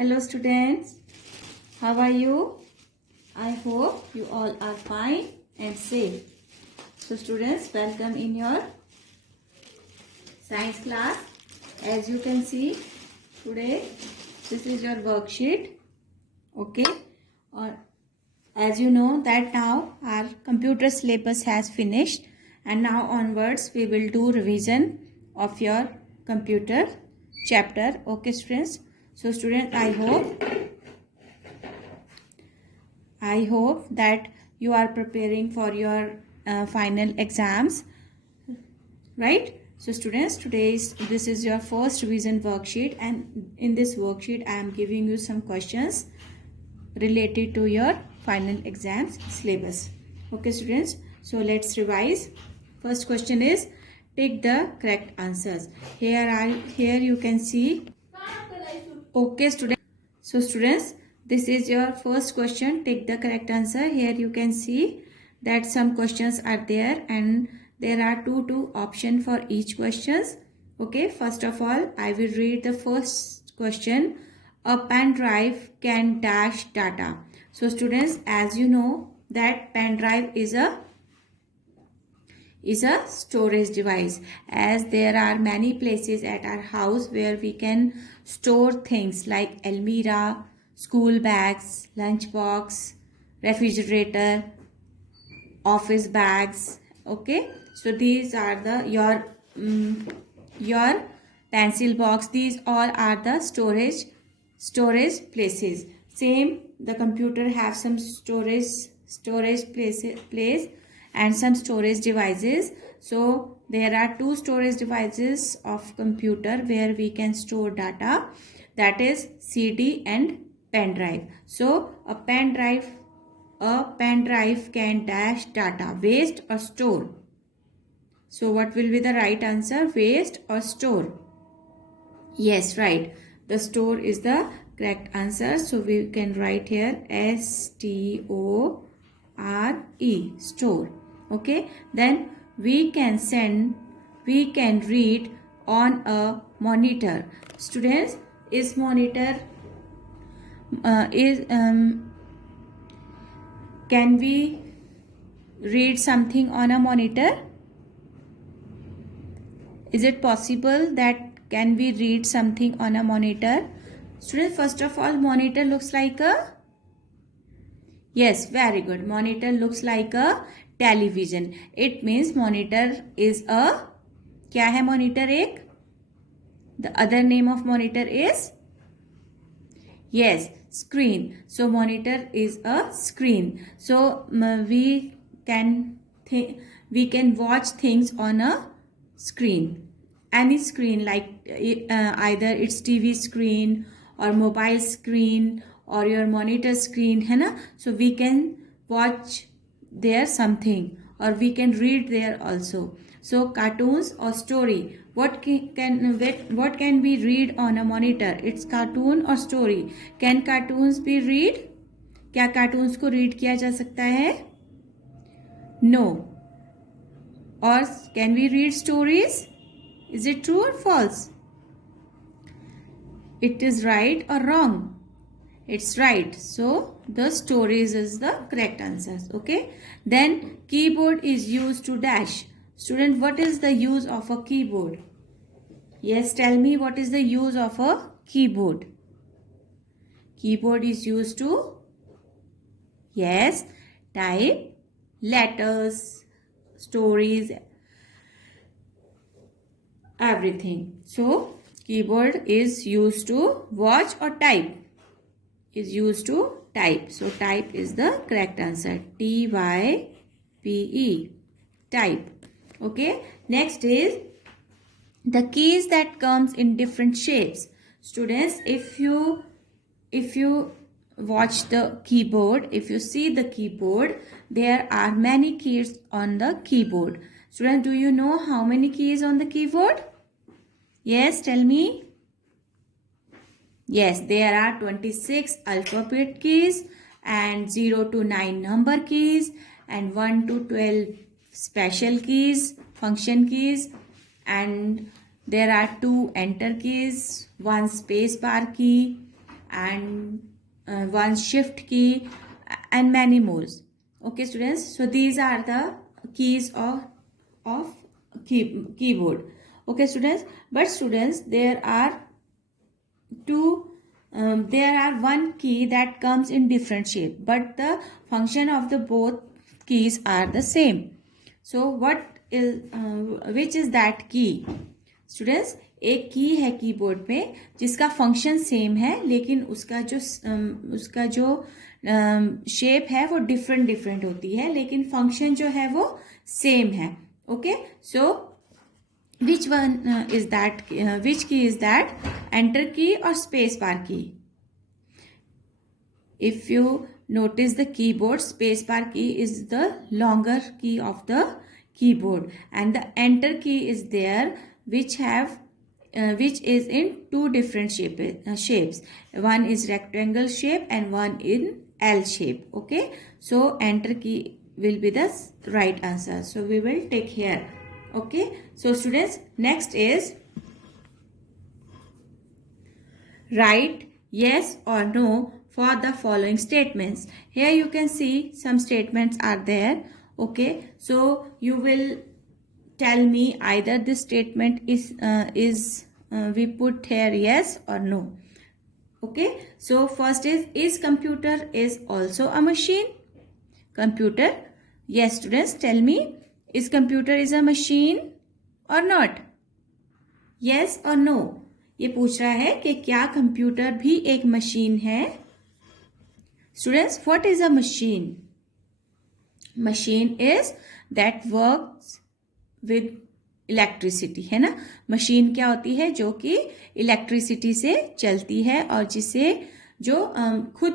Hello students, how are you? I hope you all are fine and safe. So students, welcome in your science class. As you can see today, this is your worksheet. Okay, or as you know that now our computer syllabus has finished and now onwards we will do revision of your computer chapter. Okay students, so students, I hope that you are preparing for your final exams, right? So students, this is your first revision worksheet, and in this worksheet I am giving you some questions related to your final exams syllabus. Okay students, so let's revise. First question is, take the correct answers. Here you can see. Okay students, so students, this is your first question. Take the correct answer. Here you can see that some questions are there and there are two options for each questions. Okay, first of all I will read the first question. A pen drive can dash data. So students, as you know that pen drive is a storage device, as there are many places at our house where we can store things like almirah, school bags, lunch box, refrigerator, office bags. Okay, so these are the your pencil box. These all are the storage places. Same, the computer have some storage place and some storage devices. So there are two storage devices of computer where we can store data, that is CD and pen drive. So a pen drive can dash data, waste or store. So what will be the right answer? Waste or store? Yes, right. The store is the correct answer. So we can write here STORE, store. Okay. Then we can read on a monitor. Students, is monitor can we read something on a monitor? Is it possible that can we read something on a monitor? Students, first of all, monitor looks like a, yes, very good. Monitor looks like a television. It means monitor is a, क्या है monitor एक? The other name of monitor is, yes, screen. So monitor is a screen. So we can watch things on a screen, any screen, like either it's TV screen or mobile screen or your monitor screen, है ना? So we can watch there something or we can read there also. So cartoons or story, what can we read on a monitor? It's cartoon or story. Can cartoons be read? क्या cartoons को read किया जा सकता है? No. Or can we read stories? Is it true or false? It is right or wrong? It's right. So the stories is the correct answers. Okay. Then keyboard is used to dash. Student, what is the use of a keyboard? Yes, tell me, what is the use of a keyboard? Keyboard is used to, yes, type letters, stories, everything. So keyboard is used to watch or type? Is used to type. So type is the correct answer. TYPE, type. Okay. Next is the keys that comes in different shapes. Students, if you watch the keyboard, if you see the keyboard, there are many keys on the keyboard. Students, do you know how many keys on the keyboard? Yes, tell me. Yes, there are 26 alphabet keys and 0 to 9 number keys and 1 to 12 special keys, function keys, and there are 2 enter keys, 1 space bar key, and one shift key and many more. Okay students, so these are the keys of keyboard. Okay students, but students, there are one key that comes in different shape, but the function of the both keys are the same. So what is which is that key? Students, एक की है keyboard में जिसका function same है, लेकिन उसका जो shape है वो डिफरेंट होती है, लेकिन फंक्शन जो है वो सेम है. Okay, so which one is that? Which key is that? Enter key or space bar key? If you notice the keyboard, space bar key is the longer key of the keyboard, and the enter key is there, which is in two different shapes. One is rectangle shape and one in L shape. Okay, so enter key will be the right answer. So we will take here. Okay, so students, next is write yes or no for the following statements. Here you can see some statements are there. Okay, so you will tell me either this statement is we put here yes or no. Okay, so first is computer is also a machine? Computer, yes students, tell me, is computer is a machine or not? Yes or no? ये पूछ रहा है कि क्या computer भी एक machine है. Students, what is a machine? Machine is that works with electricity, है ना. मशीन क्या होती है? जो कि इलेक्ट्रिसिटी से चलती है और जो खुद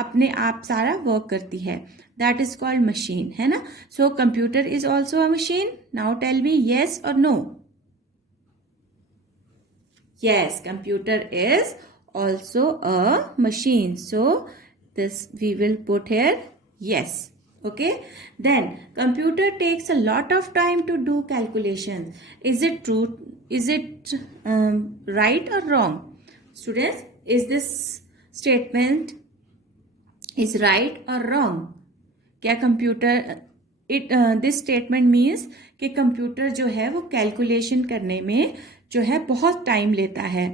अपने आप सारा वर्क करती है. दैट इज कॉल्ड मशीन, है ना. So computer is also a machine. Now tell me yes और no. Yes, computer is also a machine. So this we will put here yes. Okay, then computer takes a lot of time to do calculations. Is it true? Is it right or wrong? Students, is this statement is right or wrong? क्या computer this statement means कि computer जो है वो calculation करने में जो है बहुत टाइम लेता है.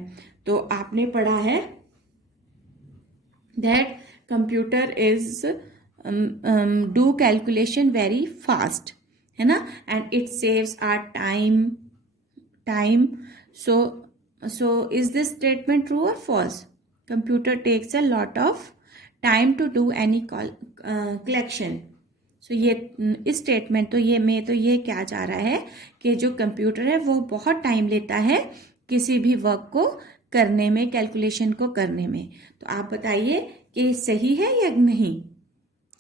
तो आपने पढ़ा है that computer is do calculation very fast, है ना, and it saves our time. So is this statement true और false? Computer takes a lot of time to do any collection. So ये इस स्टेटमेंट तो ये क्या जा रहा है कि जो कंप्यूटर है वो बहुत टाइम लेता है किसी भी वर्क को करने में, कैलकुलेशन को करने में. तो आप बताइए कि सही है या नहीं?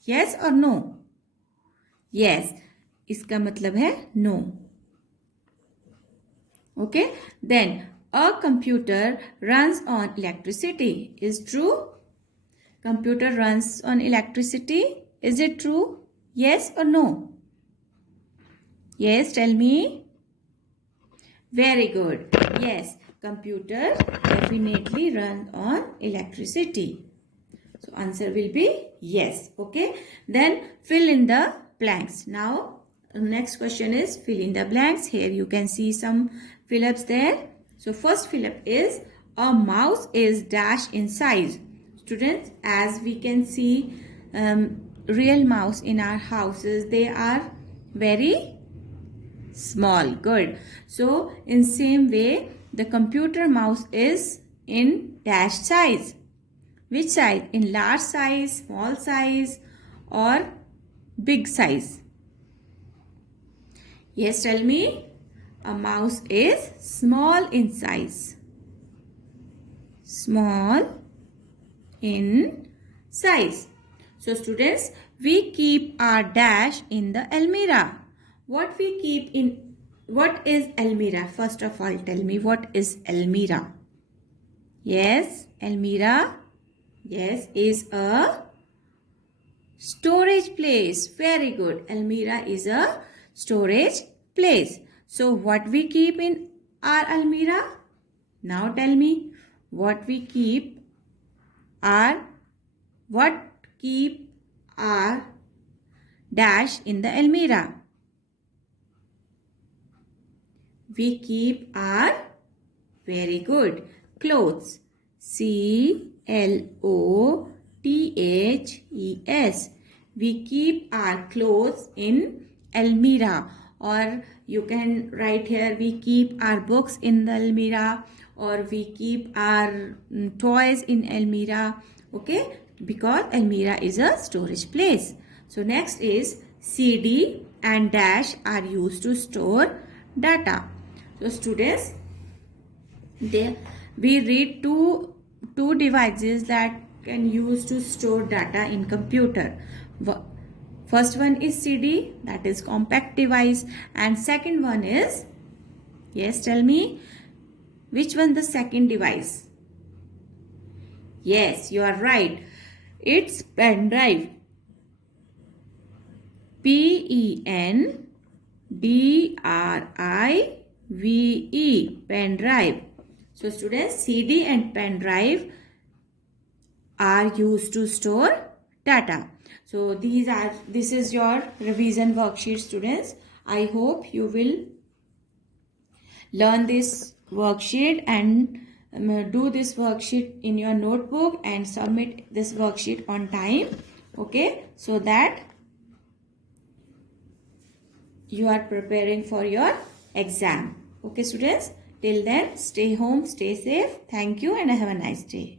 यस और नो? यस, इसका मतलब है no. Okay, then a computer runs on electricity is true. Computer runs on electricity, is it true? Yes or no? Yes, tell me. Very good. Yes, computer definitely runs on electricity. So answer will be yes. Okay. Then fill in the blanks. Now next question is fill in the blanks. Here you can see some fill-ups there. So first fill-up is a mouse is dash in size. Students, as we can see, real mouse in our houses, they are very small. Good. So in same way the computer mouse is in dash size. Which size? In large size, small size or big size? Yes, tell me. A mouse is small in size. Small in size. So students, we keep our dash in the almirah. What is almirah? First of all, tell me, what is almirah? Yes, almirah, yes, is a storage place. Very good. Almirah is a storage place. So what we keep in our almirah? Now tell me, what we keep our what keep our dash in the almirah? We keep our, very good, clothes. CLOTHES. We keep our clothes in almirah. Or you can write here, we keep our books in the almirah, or we keep our toys in almirah. Okay, because almirah is a storage place. So next is CD and dash are used to store data. So students, we read two devices that can use to store data in computer. First one is CD, that is compact device, and second one is, yes, tell me, which one the second device? Yes, you are right. It's pen drive. PENDRIVE, pen drive. So students, CD and pen drive are used to store data. So this is your revision worksheet, students. I hope you will learn this worksheet and do this worksheet in your notebook and submit this worksheet on time. Okay, so that you are preparing for your exam. Okay, students, till then, stay home, stay safe. Thank you and have a nice day.